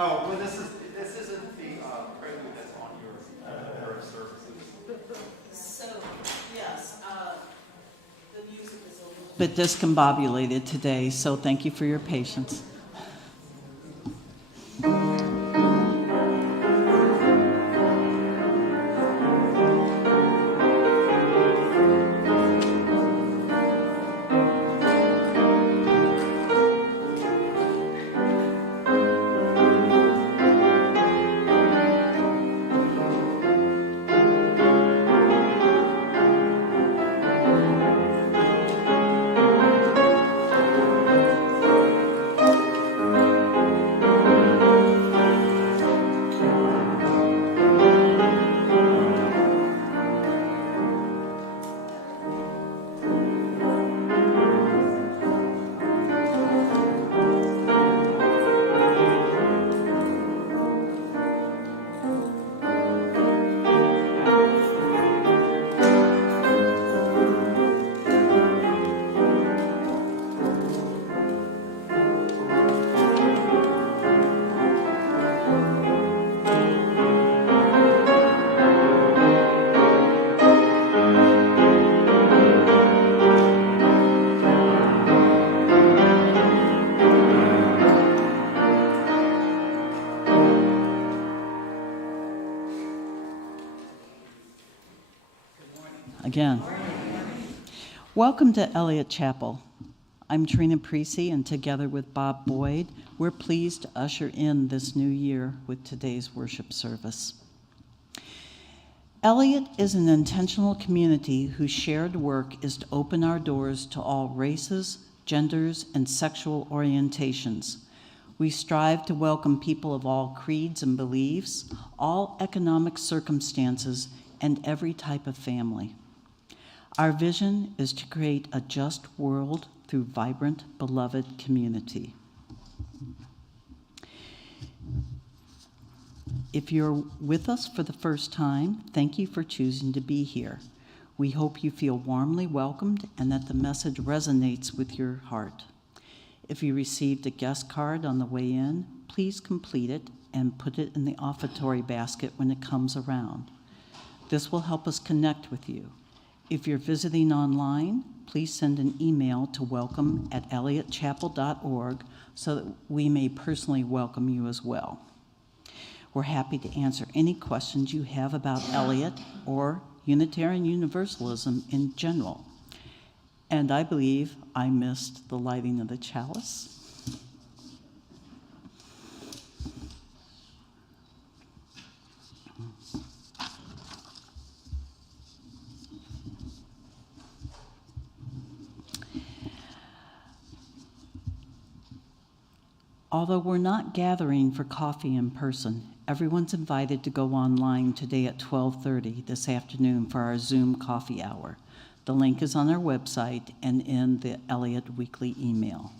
Oh, well, this isn't the prelude that's on your services. So, yes, the music is a little bit discombobulated today, so thank you for your patience. Again. Welcome to Eliot Chapel. I'm Trina Precy, and together with Bob Boyd, we're pleased to usher in this new year with today's worship service. Eliot is an intentional community whose shared work is to open our doors to all races, genders, and sexual orientations. We strive to welcome people of all creeds and beliefs, all economic circumstances, and every type of family. Our vision is to create a just world through vibrant, beloved community. If you're with us for the first time, thank you for choosing to be here. We hope you feel warmly welcomed and that the message resonates with your heart. If you received a guest card on the way in, please complete it and put it in the offertory basket when it comes around. This will help us connect with you. If you're visiting online, please send an email to welcome@eliotchapel.org so that we may personally welcome you as well. We're happy to answer any questions you have about Eliot or Unitarian Universalism in general. And I believe I missed the lighting of the chalice. Although we're not gathering for coffee in person, everyone's invited to go online today at 12:30 this afternoon for our Zoom coffee hour. The link is on our website and in the Eliot Weekly email.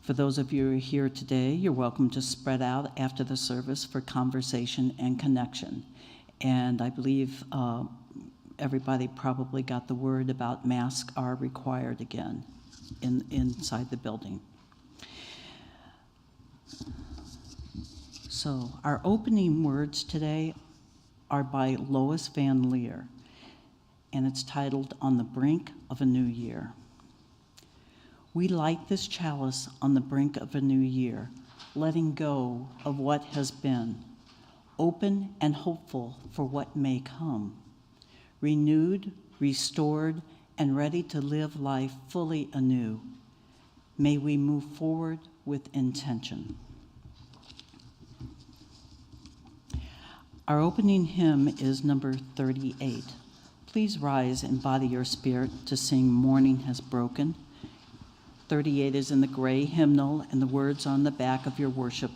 For those of you who are here today, you're welcome to spread out after the service for conversation and connection. And I believe everybody probably got the word about masks are required again inside the building. So our opening words today are by Lois Van Leer, and it's titled On the Brink of a New Year. We light this chalice on the brink of a new year, letting go of what has been, open and hopeful for what may come, renewed, restored, and ready to live life fully anew. May we move forward with intention. Our opening hymn is number 38. Please rise and body your spirit to sing Morning Has Broken. 38 is in the gray hymnal, and the words on the back of your worship,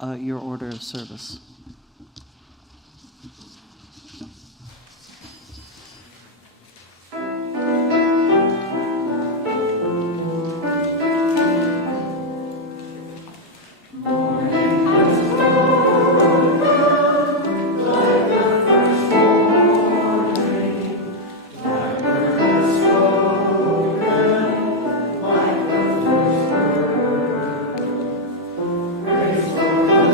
your order of service. Praise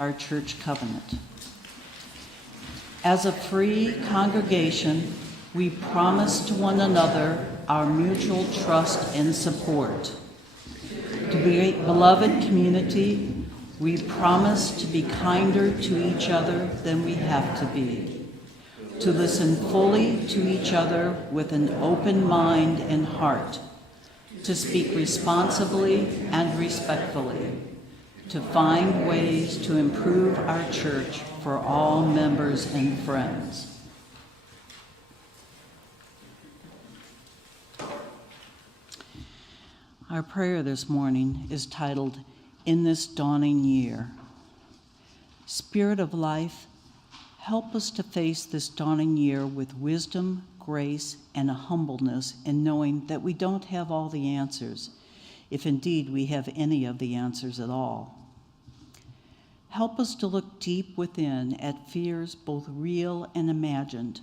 our church covenant. As a free congregation, we promise to one another our mutual trust and support. To be a beloved community, we promise to be kinder to each other than we have to be, to listen fully to each other with an open mind and heart, to speak responsibly and respectfully, to find ways to improve our church for all members and friends. Our prayer this morning is titled, "In This Dawning Year." Spirit of life, help us to face this dawning year with wisdom, grace, and a humbleness in knowing that we don't have all the answers, if indeed we have any of the answers at all. Help us to look deep within at fears both real and imagined,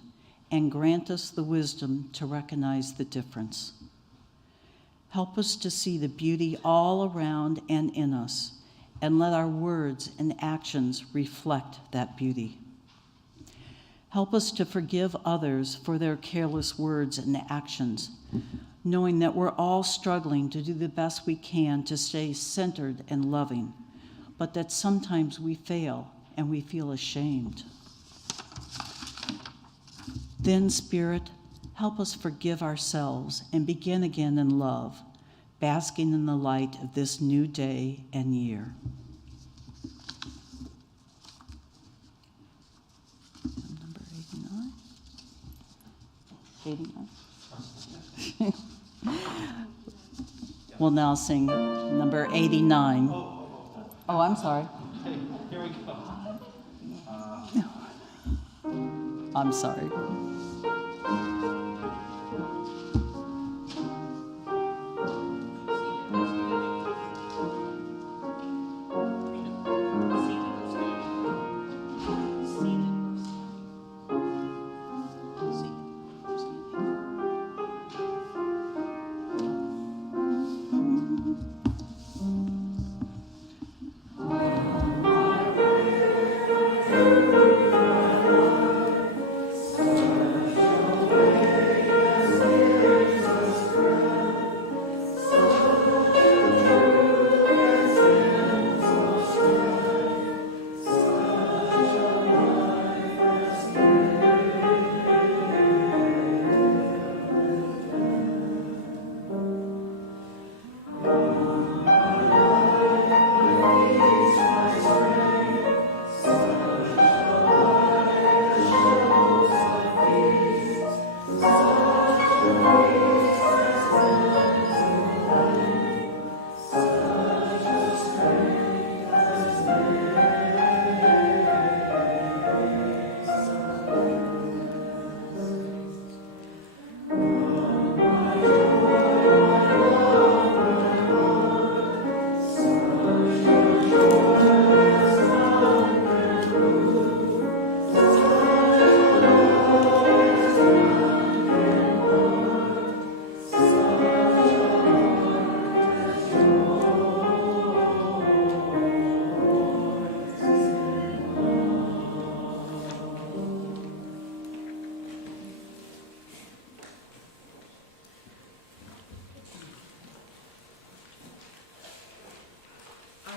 and grant us the wisdom to recognize the difference. Help us to see the beauty all around and in us, and let our words and actions reflect that beauty. Help us to forgive others for their careless words and actions, knowing that we're all struggling to do the best we can to stay centered and loving, but that sometimes we fail and we feel ashamed. Then, Spirit, help us forgive ourselves and begin again in love, basking in the light of this new day and year. Number 89? 89? We'll now sing number 89. Oh, I'm sorry. Hey, here we go. I'm sorry.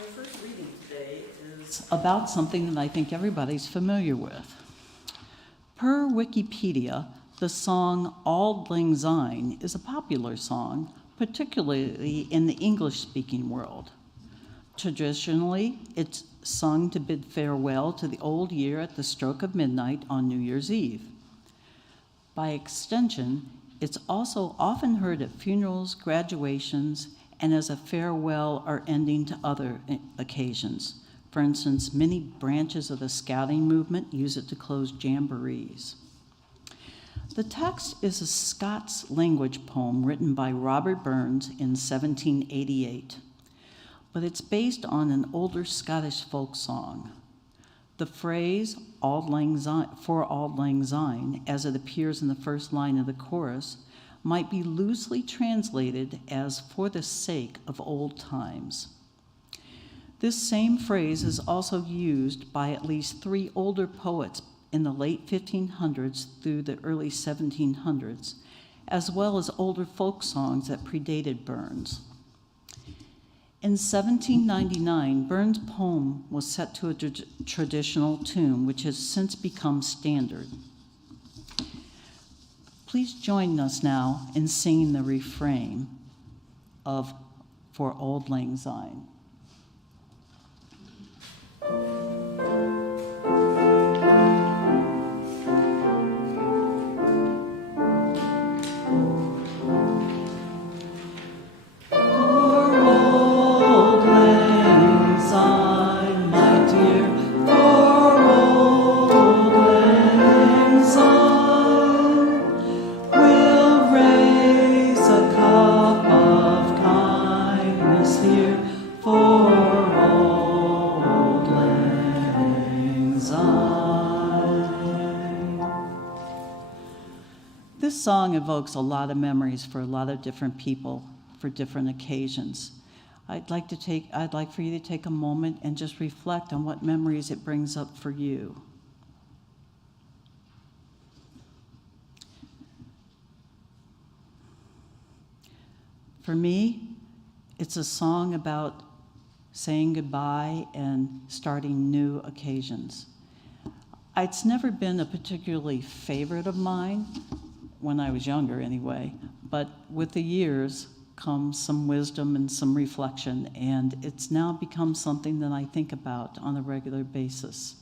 Our first reading today is about something that I think everybody's familiar with. Per Wikipedia, the song Auld Lang Syne is a popular song, particularly in the English-speaking world. Traditionally, it's sung to bid farewell to the old year at the stroke of midnight on New Year's Eve. By extension, it's also often heard at funerals, graduations, and as a farewell or ending to other occasions. For instance, many branches of the scouting movement use it to close jamborees. The text is a Scots language poem written by Robert Burns in 1788, but it's based on an older Scottish folk song. The phrase Auld Lang Syne, for Auld Lang Syne, as it appears in the first line of the chorus, might be loosely translated as for the sake of old times. This same phrase is also used by at least 3 older poets in the late 1500s through the early 1700s, as well as older folk songs that predated Burns. In 1799, Burns' poem was set to a traditional tune, which has since become standard. Please join us now in singing the refrain of For Auld Lang Syne. This song evokes a lot of memories for a lot of different people for different occasions. I'd like for you to take a moment and just reflect on what memories it brings up for you. For me, it's a song about saying goodbye and starting new occasions. It's never been a particularly favorite of mine, when I was younger anyway, but with the years comes some wisdom and some reflection, and it's now become something that I think about on a regular basis.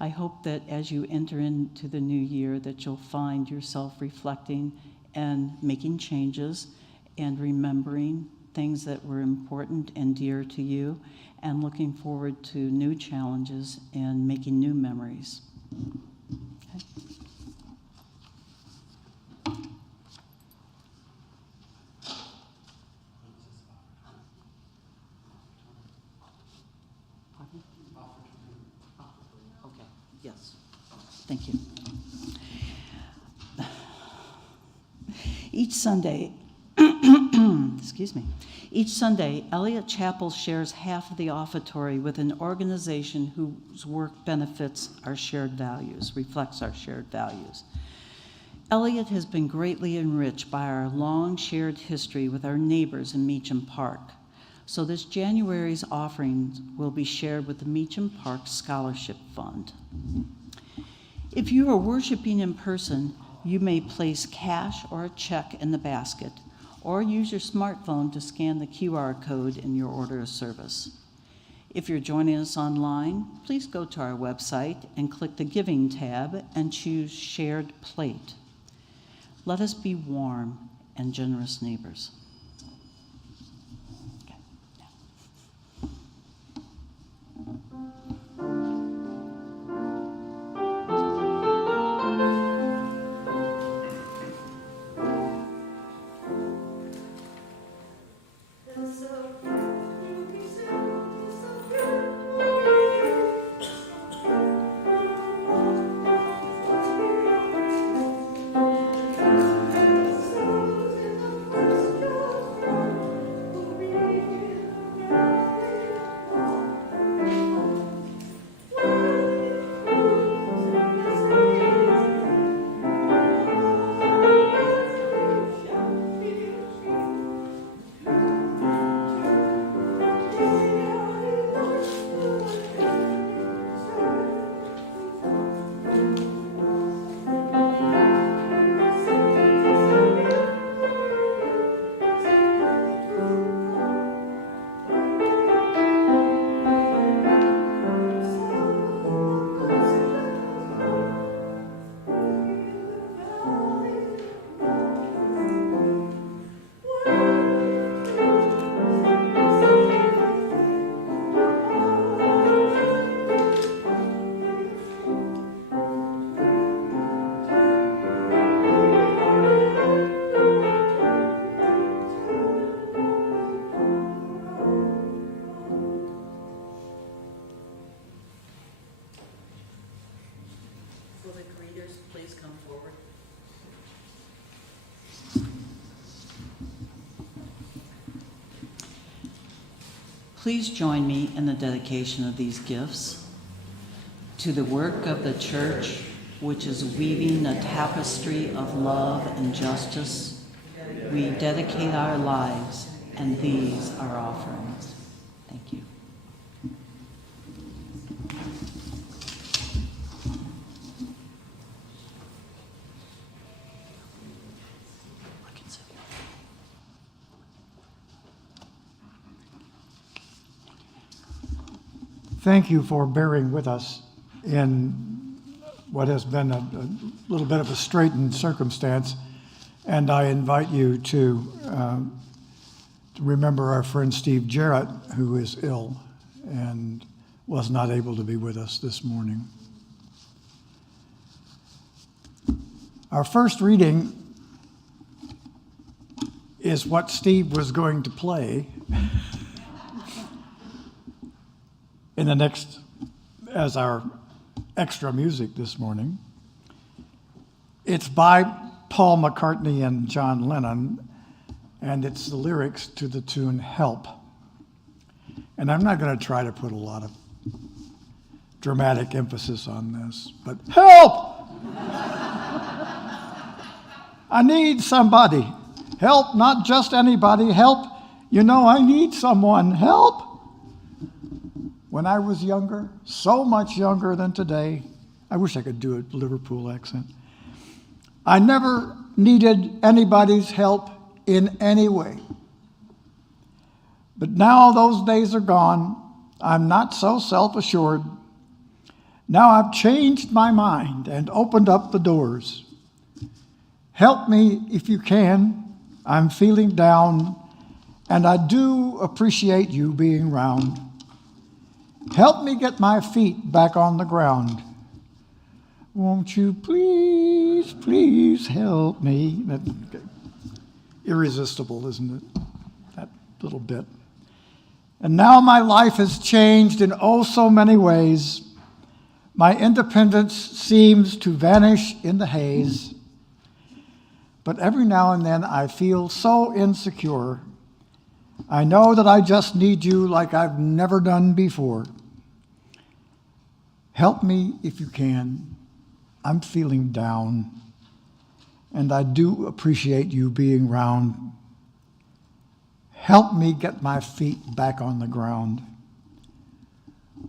I hope that as you enter into the new year that you'll find yourself reflecting and making changes and remembering things that were important and dear to you, and looking forward to new challenges and making new memories. Okay. Okay, yes, thank you. Each Sunday, excuse me, each Sunday, Eliot Chapel shares half of the offertory with an organization whose work benefits our shared values, reflects our shared values. Eliot has been greatly enriched by our long shared history with our neighbors in Meacham Park. So this January's offerings will be shared with the Meacham Park Scholarship Fund. If you are worshiping in person, you may place cash or a check in the basket, or use your smartphone to scan the QR code in your order of service. If you're joining us online, please go to our website and click the Giving tab and choose Shared Plate. Let us be warm and generous neighbors. Please join me in the dedication of these gifts. To the work of the church, which is weaving a tapestry of love and justice, we dedicate our lives, and these are offerings. Thank you. Thank you for bearing with us in what has been a little bit of a straitened circumstance, and I invite you to remember our friend Steve Jarrett, who is ill and was not able to be with us this morning. Our first reading is what Steve was going to play in the next, as our extra music this morning. It's by Paul McCartney and John Lennon, and it's the lyrics to the tune Help. And I'm not going to try to put a lot of dramatic emphasis on this, but help! I need somebody. Help, not just anybody. Help, you know, I need someone. Help! When I was younger, so much younger than today, I wish I could do a Liverpool accent. I never needed anybody's help in any way. But now those days are gone. I'm not so self-assured. Now I've changed my mind and opened up the doors. Help me if you can. I'm feeling down, and I do appreciate you being round. Help me get my feet back on the ground. Won't you please, please help me? Irresistible, isn't it? That little bit. And now my life has changed in oh so many ways. My independence seems to vanish in the haze. But every now and then I feel so insecure. I know that I just need you like I've never done before. Help me if you can. I'm feeling down, and I do appreciate you being round. Help me get my feet back on the ground.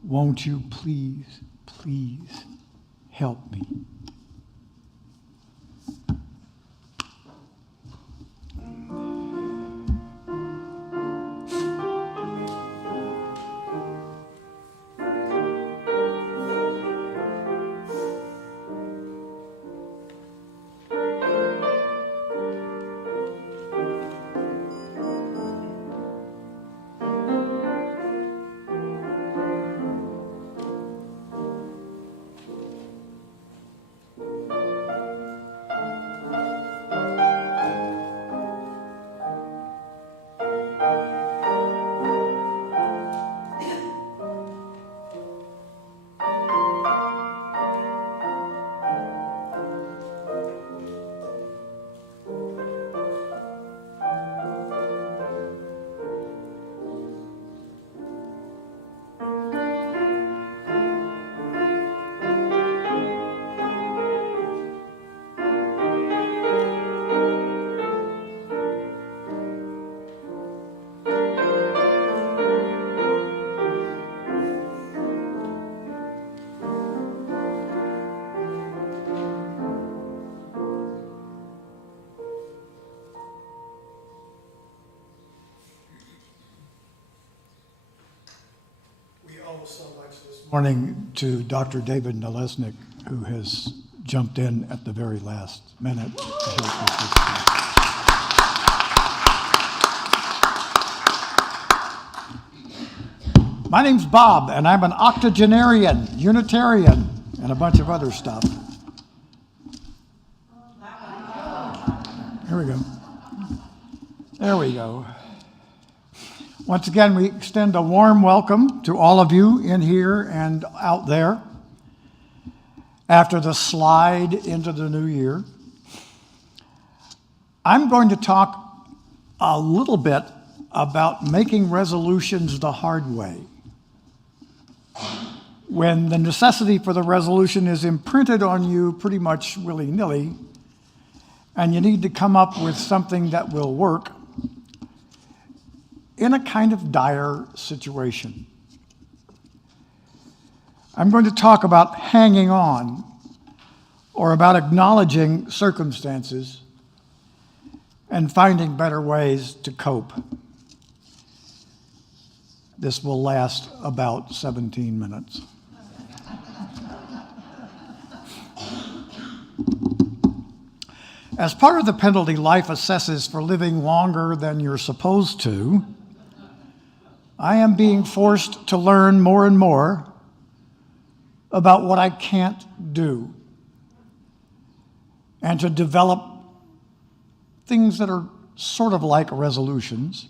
Won't you please, please help me? So much this morning to Dr. David Nalesnik, who has jumped in at the very last minute to help us this morning. My name's Bob, and I'm an octogenarian, Unitarian, and a bunch of other stuff. Here we go. There we go. Once again, we extend a warm welcome to all of you in here and out there after the slide into the new year. I'm going to talk a little bit about making resolutions the hard way, when the necessity for the resolution is imprinted on you pretty much willy-nilly, and you need to come up with something that will work in a kind of dire situation. I'm going to talk about hanging on, or about acknowledging circumstances and finding better ways to cope. This will last about 17 minutes. As part of the penalty life assesses for living longer than you're supposed to, I am being forced to learn more and more about what I can't do, and to develop things that are sort of like resolutions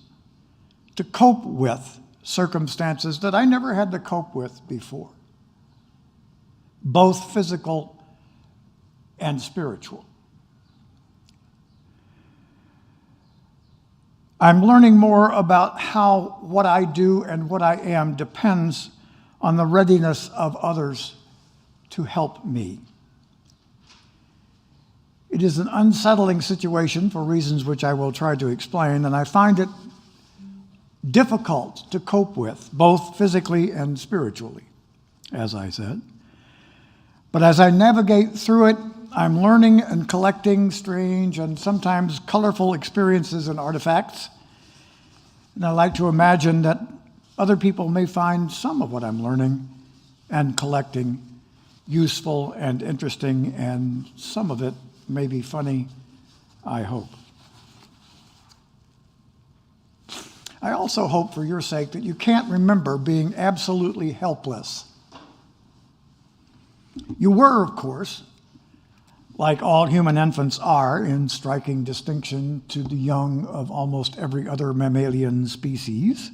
to cope with circumstances that I never had to cope with before, both physical and spiritual. I'm learning more about how what I do and what I am depends on the readiness of others to help me. It is an unsettling situation for reasons which I will try to explain, and I find it difficult to cope with, both physically and spiritually, as I said. But as I navigate through it, I'm learning and collecting strange and sometimes colorful experiences and artifacts. And I like to imagine that other people may find some of what I'm learning and collecting useful and interesting, and some of it may be funny, I hope. I also hope for your sake that you can't remember being absolutely helpless. You were, of course, like all human infants are, in striking distinction to the young of almost every other mammalian species.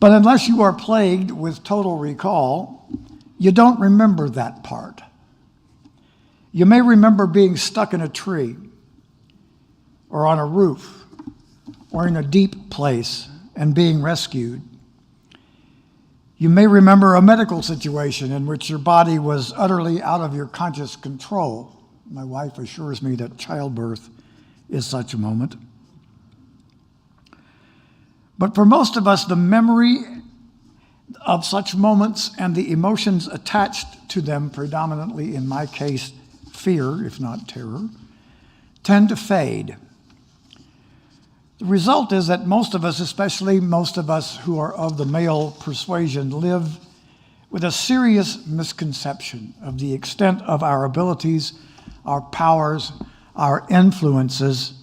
But unless you are plagued with total recall, you don't remember that part. You may remember being stuck in a tree, or on a roof, or in a deep place and being rescued. You may remember a medical situation in which your body was utterly out of your conscious control. My wife assures me that childbirth is such a moment. But for most of us, the memory of such moments and the emotions attached to them, predominantly in my case, fear, if not terror, tend to fade. The result is that most of us, especially most of us who are of the male persuasion, live with a serious misconception of the extent of our abilities, our powers, our influences,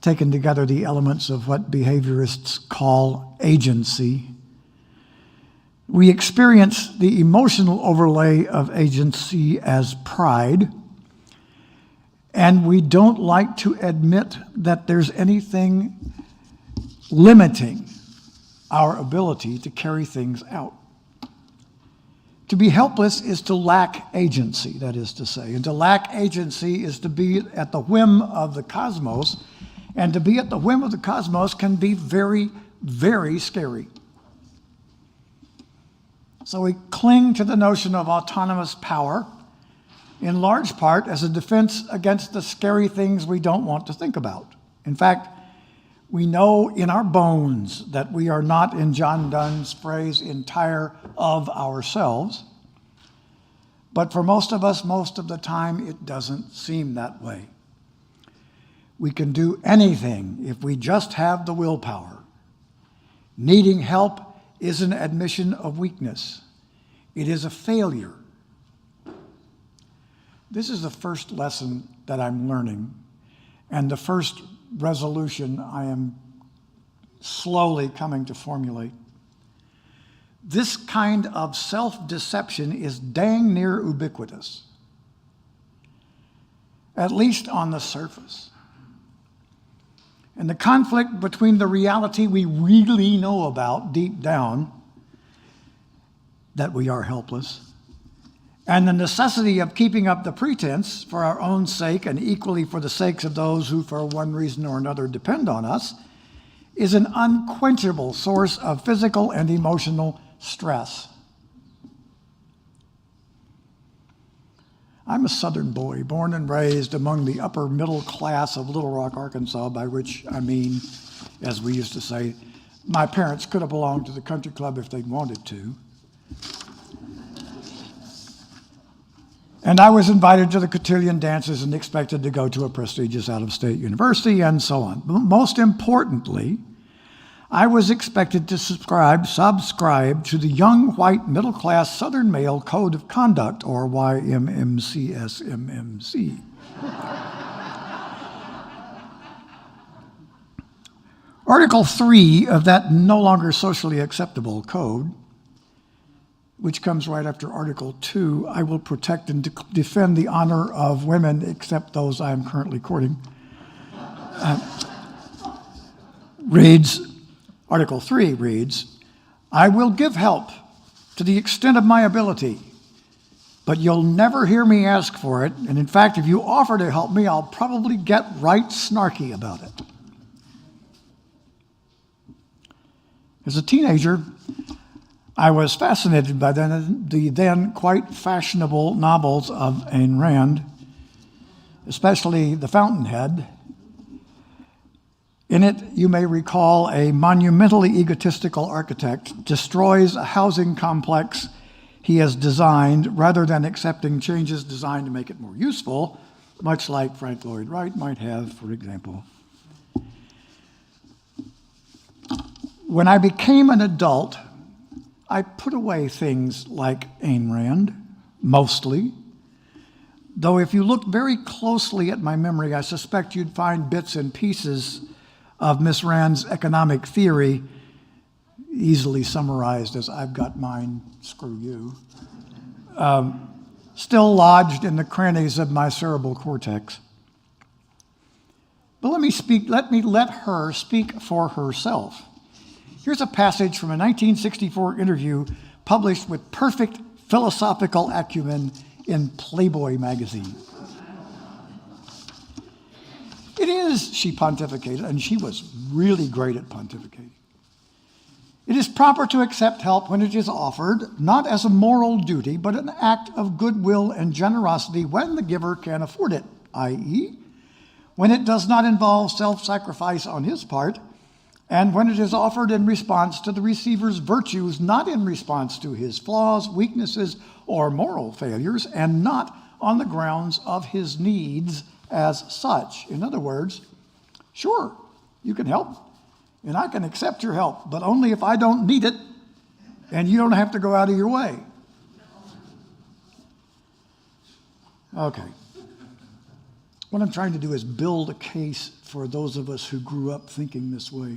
taken together the elements of what behaviorists call agency. We experience the emotional overlay of agency as pride, and we don't like to admit that there's anything limiting our ability to carry things out. To be helpless is to lack agency, that is to say. And to lack agency is to be at the whim of the cosmos. And to be at the whim of the cosmos can be very, very scary. So we cling to the notion of autonomous power, in large part as a defense against the scary things we don't want to think about. In fact, we know in our bones that we are not, in John Donne's phrase, entire of ourselves. But for most of us, most of the time, it doesn't seem that way. We can do anything if we just have the willpower. Needing help is an admission of weakness. It is a failure. This is the first lesson that I'm learning, and the first resolution I am slowly coming to formulate. This kind of self-deception is dang near ubiquitous, at least on the surface. And the conflict between the reality we really know about deep down, that we are helpless, and the necessity of keeping up the pretense for our own sake and equally for the sakes of those who, for one reason or another, depend on us, is an unquenchable source of physical and emotional stress. I'm a Southern boy, born and raised among the upper middle class of Little Rock, Arkansas, by which I mean, as we used to say, my parents could have belonged to the country club if they'd wanted to. And I was invited to the cotillion dances and expected to go to a prestigious out-of-state university and so on. But most importantly, I was expected to subscribe to the young white middle-class Southern male code of conduct, or YMMCSMMC. Article 3 of that no longer socially acceptable code, which comes right after Article 2, I will protect and defend the honor of women except those I am currently courting, Article 3 reads, I will give help to the extent of my ability, but you'll never hear me ask for it, and in fact, if you offer to help me, I'll probably get right snarky about it. As a teenager, I was fascinated by the then quite fashionable novels of Ayn Rand, especially The Fountainhead. In it, you may recall a monumentally egotistical architect destroys a housing complex he has designed rather than accepting changes designed to make it more useful, much like Frank Lloyd Wright might have, for example. When I became an adult, I put away things like Ayn Rand, mostly. Though if you look very closely at my memory, I suspect you'd find bits and pieces of Miss Rand's economic theory, easily summarized as I've got mine, screw you, still lodged in the crannies of my cerebral cortex. But let her speak for herself. Here's a passage from a 1964 interview published with perfect philosophical acumen in Playboy magazine. It is, she pontificated, and she was really great at pontificating. It is proper to accept help when it is offered, not as a moral duty, but an act of goodwill and generosity when the giver can afford it, i.e., when it does not involve self-sacrifice on his part, and when it is offered in response to the receiver's virtues, not in response to his flaws, weaknesses, or moral failures, and not on the grounds of his needs as such. In other words, sure, you can help, and I can accept your help, but only if I don't need it, and you don't have to go out of your way. Okay. What I'm trying to do is build a case for those of us who grew up thinking this way.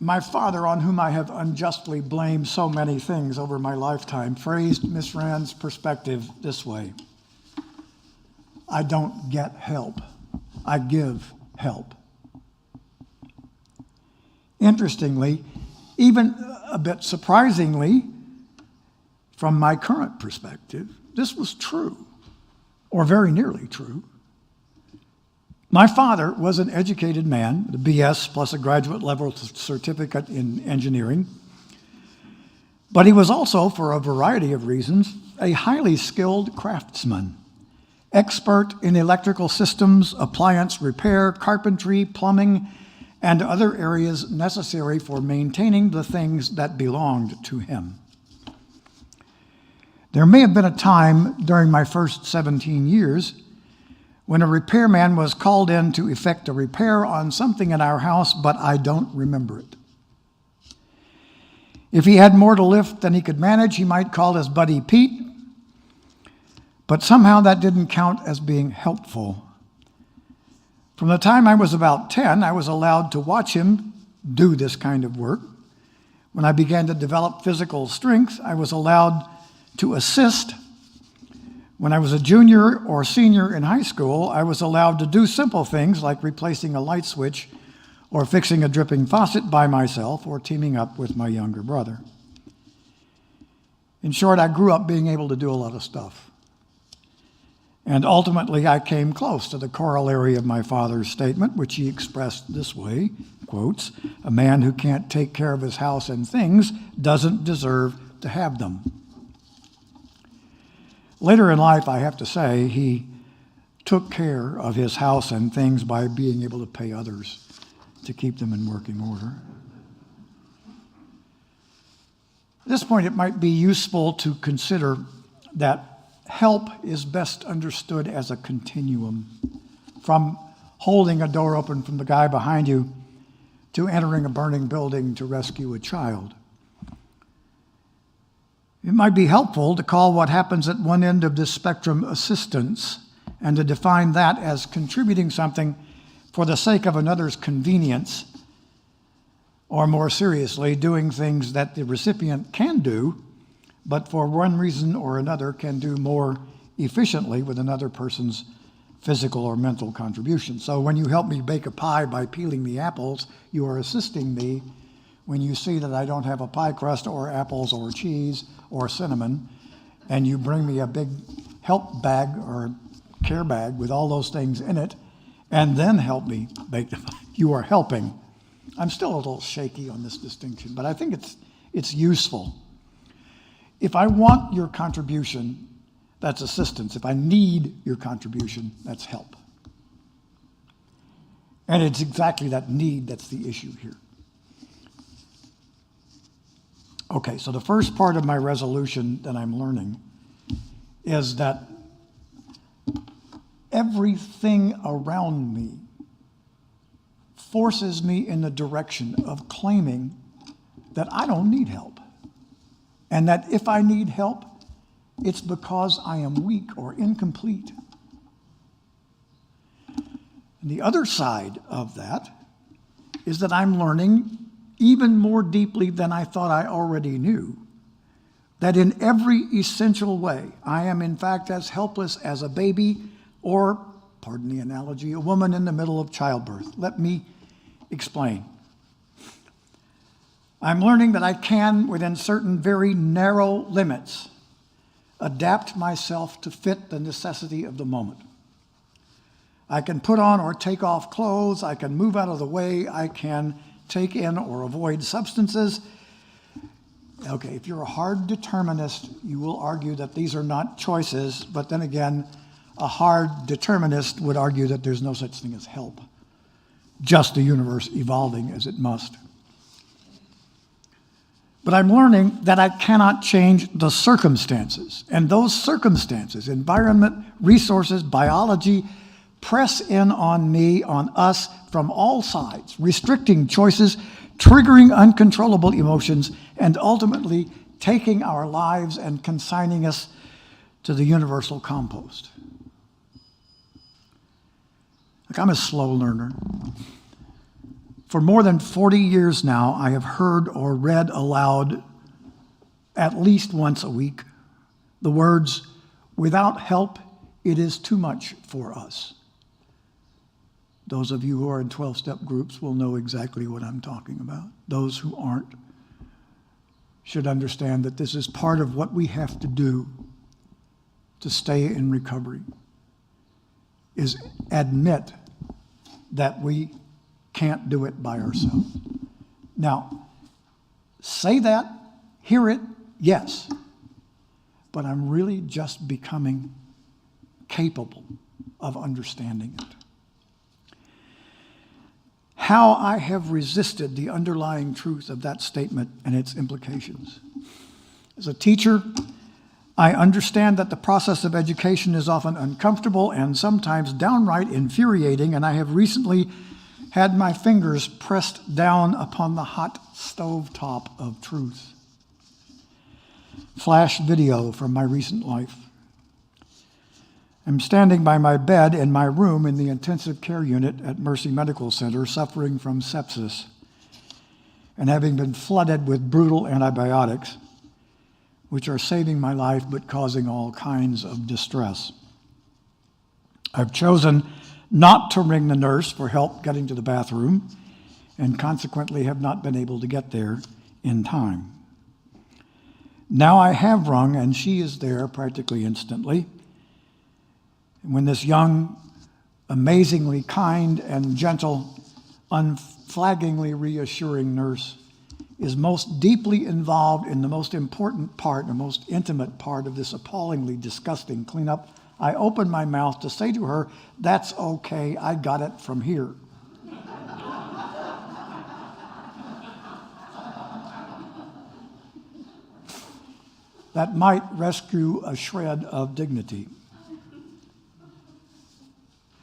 My father, on whom I have unjustly blamed so many things over my lifetime, phrased Miss Rand's perspective this way: I don't get help, I give help. Interestingly, even a bit surprisingly, from my current perspective, this was true, or very nearly true. My father was an educated man, a BS plus a graduate level certificate in engineering. But he was also, for a variety of reasons, a highly skilled craftsman, expert in electrical systems, appliance repair, carpentry, plumbing, and other areas necessary for maintaining the things that belonged to him. There may have been a time during my first 17 years when a repairman was called in to effect a repair on something in our house, but I don't remember it. If he had more to lift than he could manage, he might call his buddy Pete, but somehow that didn't count as being helpful. From the time I was about 10, I was allowed to watch him do this kind of work. When I began to develop physical strength, I was allowed to assist. When I was a junior or senior in high school, I was allowed to do simple things like replacing a light switch or fixing a dripping faucet by myself or teaming up with my younger brother. In short, I grew up being able to do a lot of stuff. And ultimately, I came close to the corollary of my father's statement, which he expressed this way, quotes, "A man who can't take care of his house and things doesn't deserve to have them." Later in life, I have to say, he took care of his house and things by being able to pay others to keep them in working order. At this point, it might be useful to consider that help is best understood as a continuum, from holding a door open from the guy behind you to entering a burning building to rescue a child. It might be helpful to call what happens at one end of this spectrum assistance, and to define that as contributing something for the sake of another's convenience, or more seriously, doing things that the recipient can do, but for one reason or another can do more efficiently with another person's physical or mental contribution. So when you help me bake a pie by peeling the apples, you are assisting me when you see that I don't have a pie crust or apples or cheese or cinnamon, and you bring me a big help bag or care bag with all those things in it, and then help me bake the pie. You are helping. I'm still a little shaky on this distinction, but I think it's useful. If I want your contribution, that's assistance. If I need your contribution, that's help. And it's exactly that need that's the issue here. Okay, so the first part of my resolution that I'm learning is that everything around me forces me in the direction of claiming that I don't need help. And that if I need help, it's because I am weak or incomplete. And the other side of that is that I'm learning even more deeply than I thought I already knew, that in every essential way, I am in fact as helpless as a baby or, pardon the analogy, a woman in the middle of childbirth. Let me explain. I'm learning that I can, within certain very narrow limits, adapt myself to fit the necessity of the moment. I can put on or take off clothes, I can move out of the way, I can take in or avoid substances. Okay, if you're a hard determinist, you will argue that these are not choices, but then again, a hard determinist would argue that there's no such thing as help, just the universe evolving as it must. But I'm learning that I cannot change the circumstances. And those circumstances, environment, resources, biology, press in on me, on us, from all sides, restricting choices, triggering uncontrollable emotions, and ultimately taking our lives and consigning us to the universal compost. Look, I'm a slow learner. For more than 40 years now, I have heard or read aloud at least once a week the words, "Without help, it is too much for us." Those of you who are in 12-step groups will know exactly what I'm talking about. Those who aren't should understand that this is part of what we have to do to stay in recovery, is admit that we can't do it by ourselves. Now, say that, hear it, yes, but I'm really just becoming capable of understanding it. How I have resisted the underlying truth of that statement and its implications. As a teacher, I understand that the process of education is often uncomfortable and sometimes downright infuriating, and I have recently had my fingers pressed down upon the hot stovetop of truth. Flash video from my recent life. I'm standing by my bed in my room in the intensive care unit at Mercy Medical Center, suffering from sepsis and having been flooded with brutal antibiotics, which are saving my life but causing all kinds of distress. I've chosen not to ring the nurse for help getting to the bathroom, and consequently have not been able to get there in time. Now I have rung, and she is there practically instantly. When this young, amazingly kind and gentle, unflaggingly reassuring nurse is most deeply involved in the most important part, the most intimate part of this appallingly disgusting cleanup, I open my mouth to say to her, "That's okay, I got it from here." That might rescue a shred of dignity.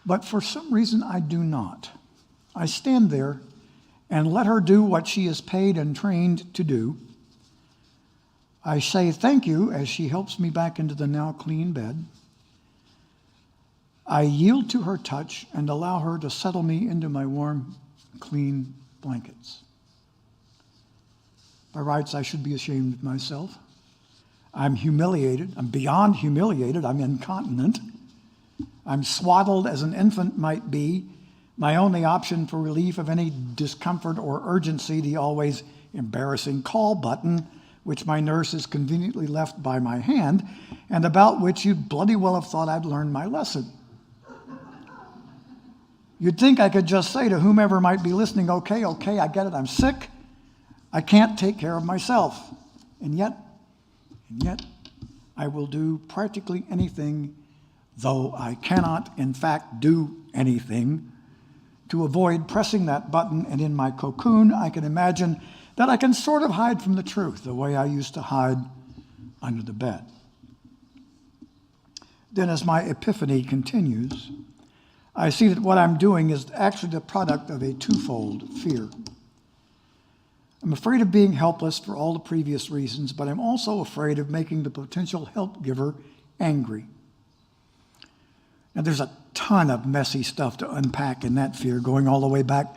But for some reason, I do not. I stand there and let her do what she is paid and trained to do. I say thank you as she helps me back into the now clean bed. I yield to her touch and allow her to settle me into my warm, clean blankets. By rights, I should be ashamed of myself. I'm humiliated. I'm beyond humiliated. I'm incontinent. I'm swaddled as an infant might be. My only option for relief of any discomfort or urgency, the always embarrassing call button, which my nurse has conveniently left by my hand, and about which you'd bloody well have thought I'd learned my lesson. You'd think I could just say to whomever might be listening, okay, I get it, I'm sick. I can't take care of myself. And yet, I will do practically anything, though I cannot, in fact, do anything, to avoid pressing that button. And in my cocoon, I can imagine that I can sort of hide from the truth the way I used to hide under the bed. Then as my epiphany continues, I see that what I'm doing is actually the product of a twofold fear. I'm afraid of being helpless for all the previous reasons, but I'm also afraid of making the potential help giver angry. Now, there's a ton of messy stuff to unpack in that fear, going all the way back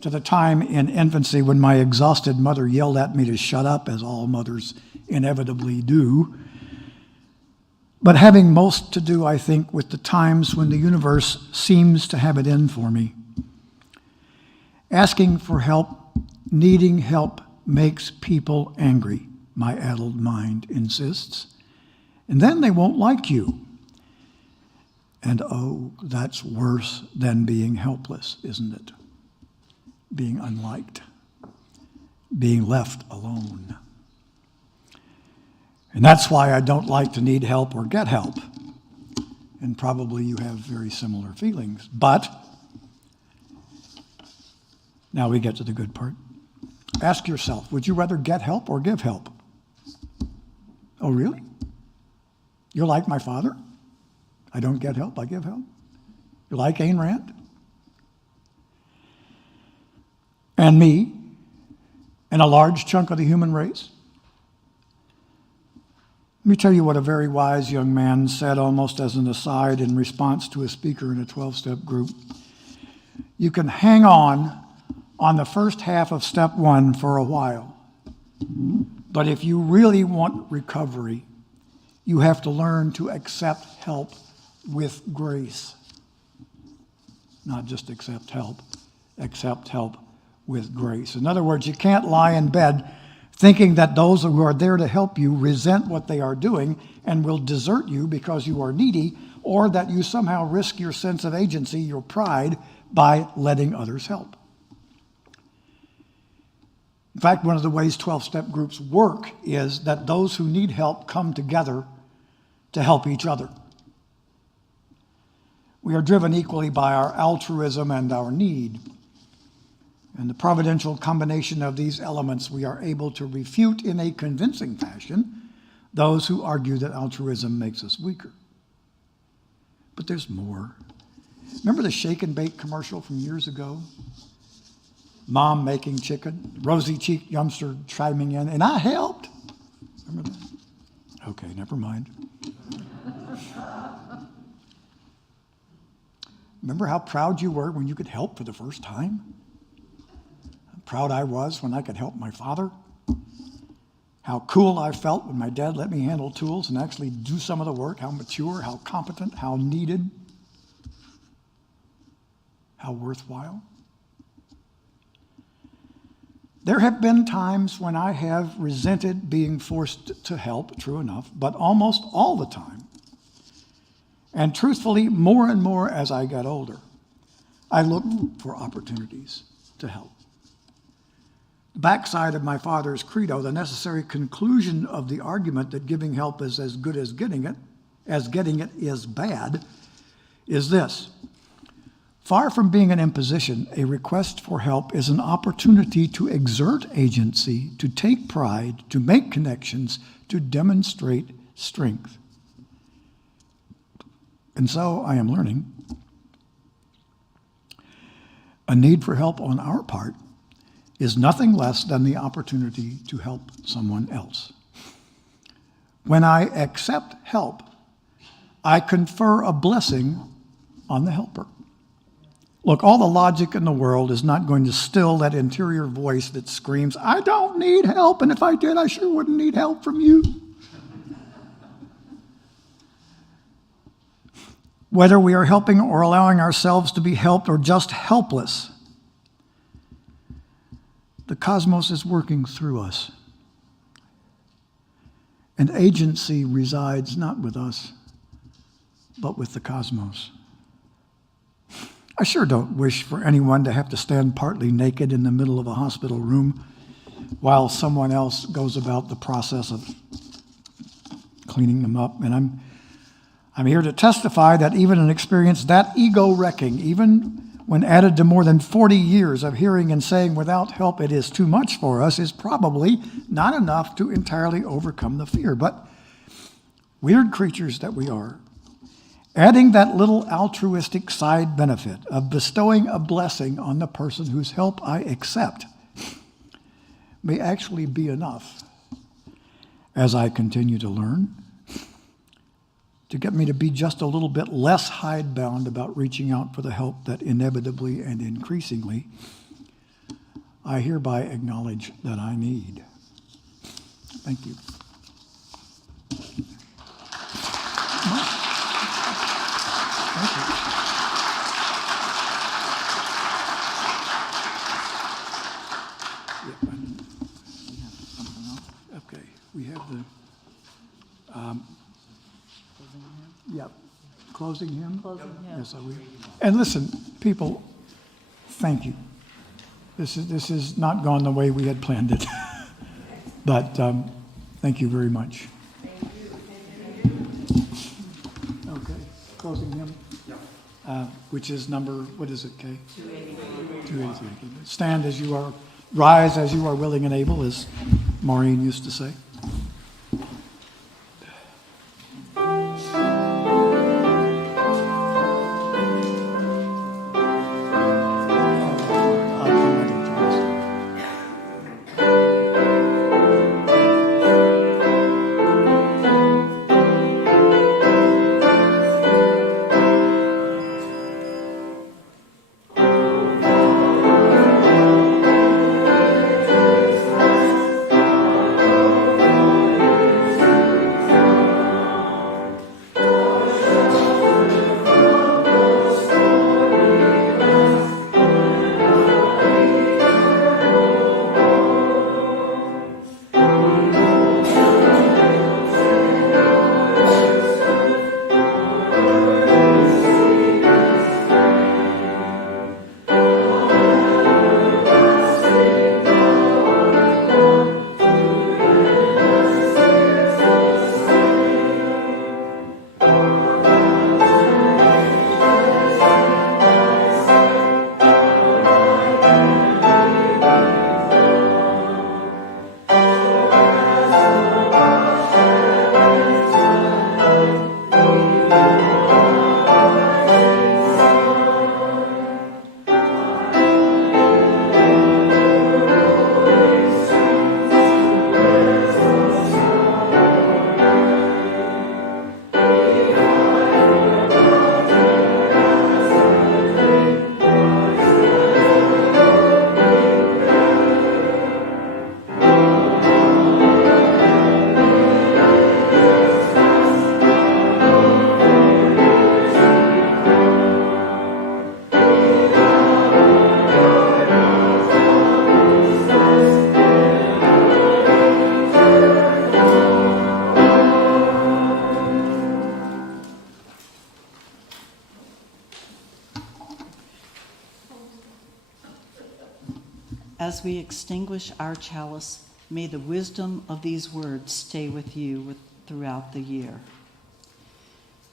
to the time in infancy when my exhausted mother yelled at me to shut up, as all mothers inevitably do. But having most to do, I think, with the times when the universe seems to have it in for me. Asking for help, needing help makes people angry, my addled mind insists. And then they won't like you. And oh, that's worse than being helpless, isn't it? Being unliked, being left alone. And that's why I don't like to need help or get help. And probably you have very similar feelings. But now we get to the good part. Ask yourself, would you rather get help or give help? Oh, really? You're like my father? I don't get help, I give help. You're like Ayn Rand? And me? And a large chunk of the human race? Let me tell you what a very wise young man said almost as an aside in response to a speaker in a 12-step group. You can hang on the first half of step one for a while. But if you really want recovery, you have to learn to accept help with grace. Not just accept help with grace. In other words, you can't lie in bed thinking that those who are there to help you resent what they are doing and will desert you because you are needy, or that you somehow risk your sense of agency, your pride, by letting others help. In fact, one of the ways 12-step groups work is that those who need help come together to help each other. We are driven equally by our altruism and our need. And the providential combination of these elements, we are able to refute in a convincing fashion those who argue that altruism makes us weaker. But there's more. Remember the shake and bake commercial from years ago? Mom making chicken, rosy-cheeked youngster chiming in, and I helped. Remember that? Okay, never mind. Remember how proud you were when you could help for the first time? How proud I was when I could help my father? How cool I felt when my dad let me handle tools and actually do some of the work? How mature, how competent, how needed, how worthwhile? There have been times when I have resented being forced to help, true enough, but almost all the time, And truthfully, more and more as I got older, I looked for opportunities to help. The backside of my father's credo, the necessary conclusion of the argument that giving help is as good as getting it is bad, is this: far from being an imposition, a request for help is an opportunity to exert agency, to take pride, to make connections, to demonstrate strength. And so I am learning a need for help on our part is nothing less than the opportunity to help someone else. When I accept help, I confer a blessing on the helper. Look, all the logic in the world is not going to still that interior voice that screams, I don't need help, and if I did, I sure wouldn't need help from you. Whether we are helping or allowing ourselves to be helped or just helpless, the cosmos is working through us. And agency resides not with us, but with the cosmos. I sure don't wish for anyone to have to stand partly naked in the middle of a hospital room while someone else goes about the process of cleaning them up. And I'm here to testify that even an experience that ego-wrecking, even when added to more than 40 years of hearing and saying without help it is too much for us, is probably not enough to entirely overcome the fear. But weird creatures that we are, adding that little altruistic side benefit of bestowing a blessing on the person whose help I accept may actually be enough, as I continue to learn, to get me to be just a little bit less hidebound about reaching out for the help that inevitably and increasingly I hereby acknowledge that I need. Thank you. Okay, we have the, yep, closing hymn? Closing hymn. Yes, are we? And listen, people, thank you. This is not gone the way we had planned it. But thank you very much. Okay, closing hymn? Which is number, what is it, Kay? 283. Stand as you are, rise as you are willing and able, as Maureen used to say. as we extinguish our chalice, may the wisdom of these words stay with you throughout the year.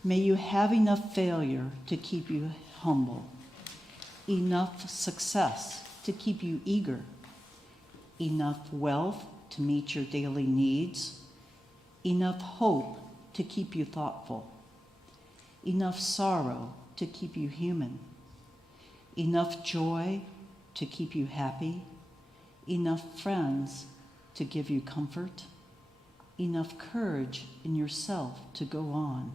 May you have enough failure to keep you humble, enough success to keep you eager, enough wealth to meet your daily needs, enough hope to keep you thoughtful, enough sorrow to keep you human, enough joy to keep you happy, enough friends to give you comfort, enough courage in yourself to go on,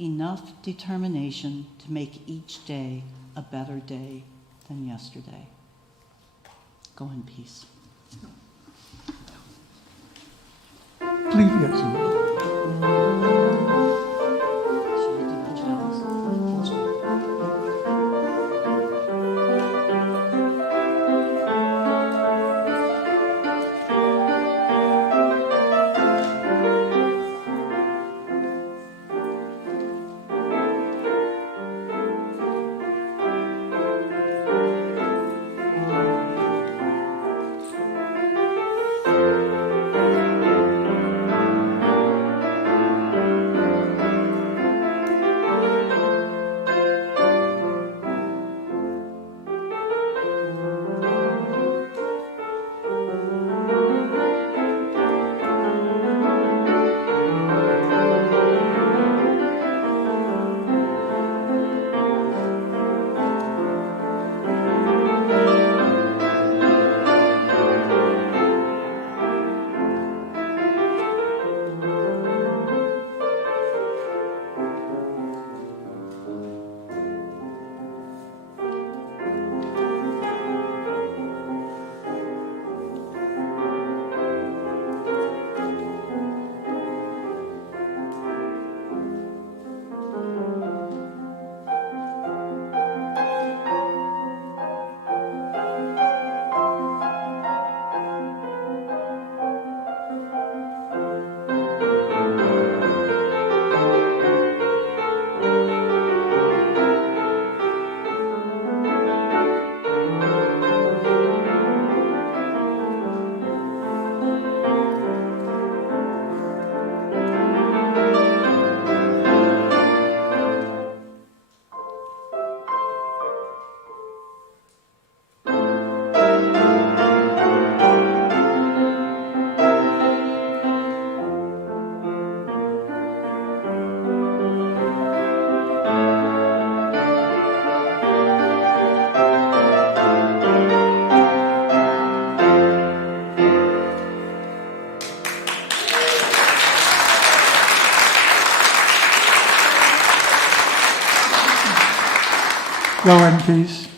enough determination to make each day a better day than yesterday. Go in peace. Please, yes. Shall we do the chalice? Go in peace.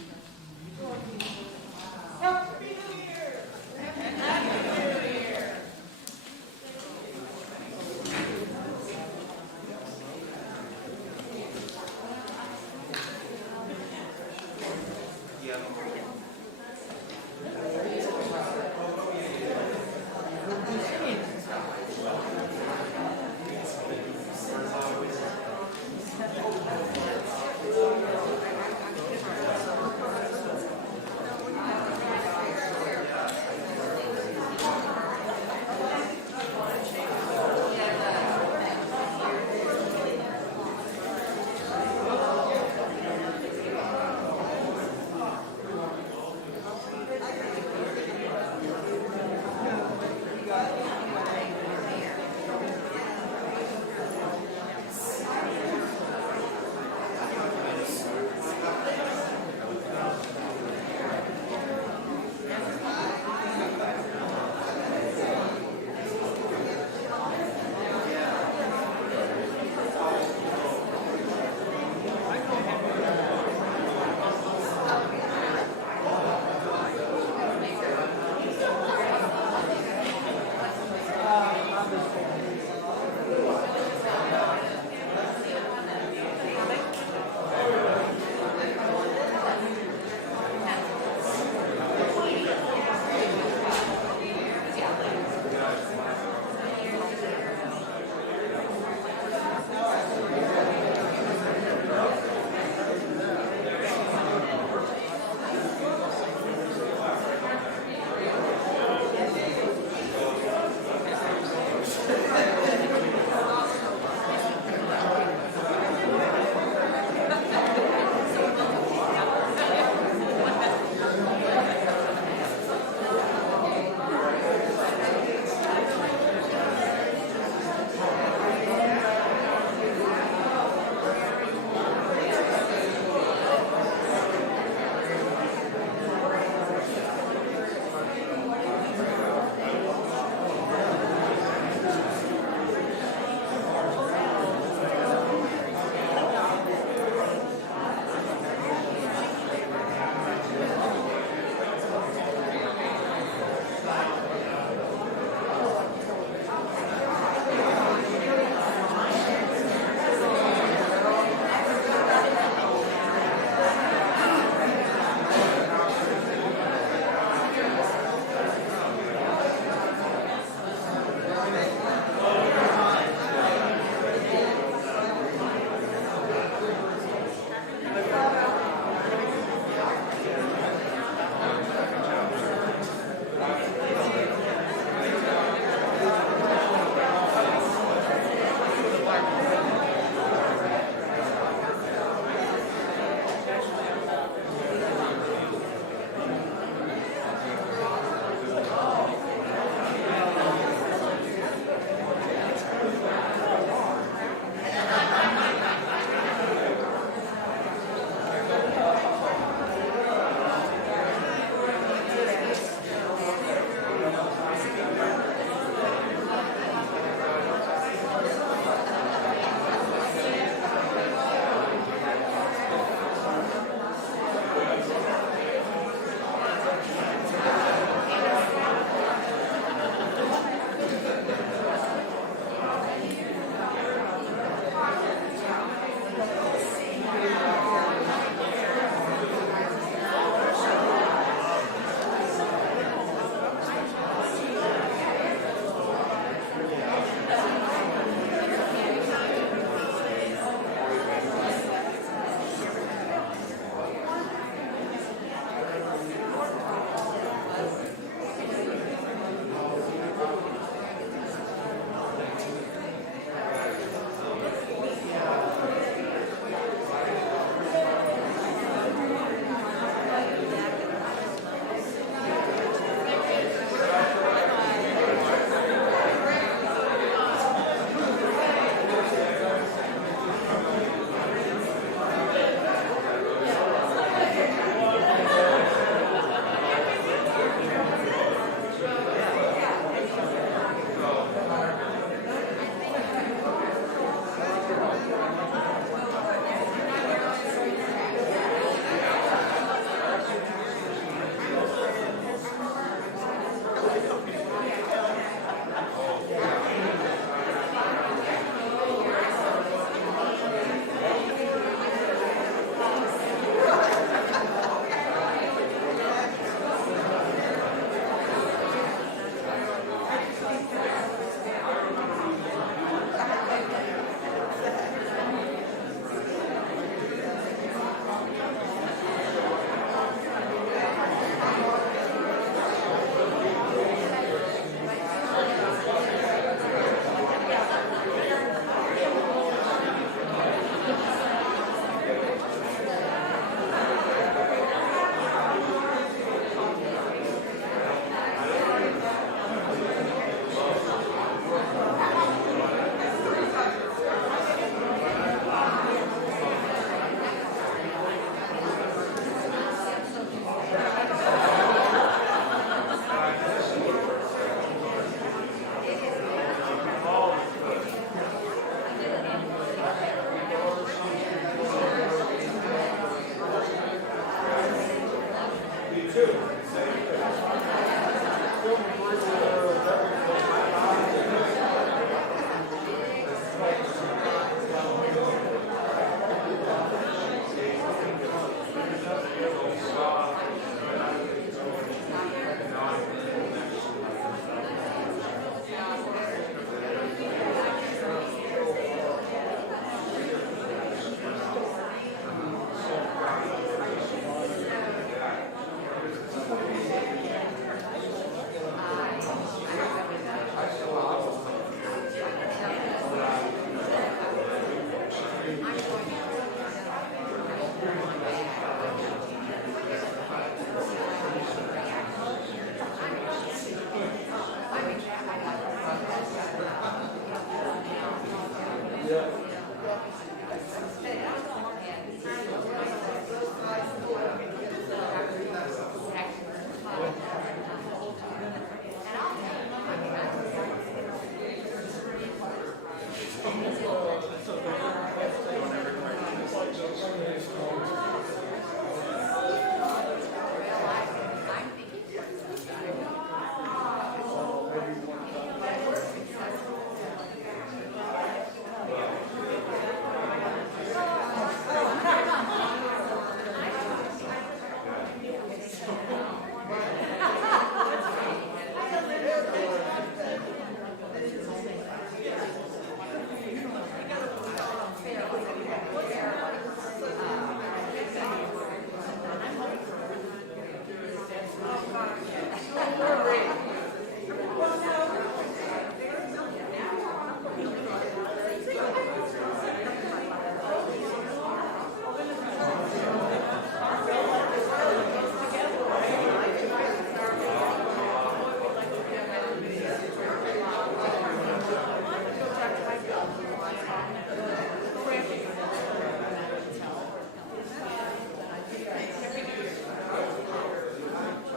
Whether you want